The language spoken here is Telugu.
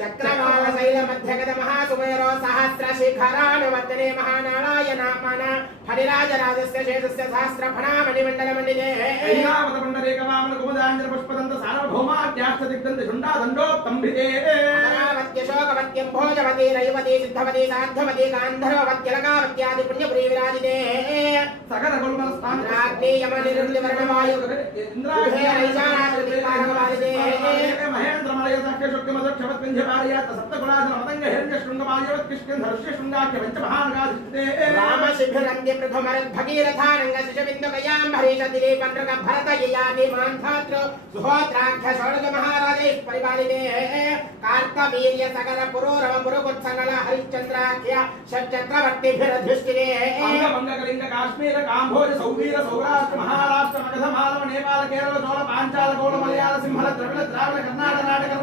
చక్రవాళ శైల మధ్యగత మహాసుమేరో సహస్ర శిఖరానువర్తనే మహానారాయణామాన ఫణిరాజరాజస్య శేషస్య సహస్ర ఫణామణి మండల మండితే ఐరావత పండరేక వామన కుముదాంజన పుష్పదంత సార్వభౌమాధ్యాస్త దిగ్దంత శుండా దండోత్తంభితే అమరావత్య శోకవత్యం భోజవతి రైవతి సిద్ధవతి సాధ్యవతి గాంధర్వవత్యలకావత్యాది పుణ్యపురీ విరాజితే సకల గుల్మల స్థాన రాగ్నే యమనిరుల్లి వర్ణవాయు ఇంద్రాహే రైజానాకృతి పారగవాదితే మహేంద్ర మలయ దక్ష శుక్ల మదక్షవత్ పింజపారియాత సప్తగుణాజన మతంగ హిరణ్య శృంగమాయవత్ కిష్కింధ ఋష్య శృంగాఖ్య పంచమహానగాదితే రామ శిభిరంగి పృథుమరద్ భగీరథానంగ శిశవిందు గయాం హరీష దిలీపన్ రుగ భరత యయాతి మాంధాత్ర సుహోత్రాఖ్య షోడశ మహారాజై పరిపాలితే కార్తవీర్య సగర పురోరవ పురుకుత్సంగల హరిశ్చంద్రాఖ్య షట్చక్రవర్తిభిరధిష్ఠితే అంగమంగకలింగ కాశ్మీర కాంభోజ సౌవీర సౌరాష్ట్ర మహారాష్ట్ర మగధ మాలవ నేపాల కేరళ చోళ పాంచాల గౌడ మలయాళ సింహల ద్రవిడ ద్రావిడ కర్ణాటక నాటక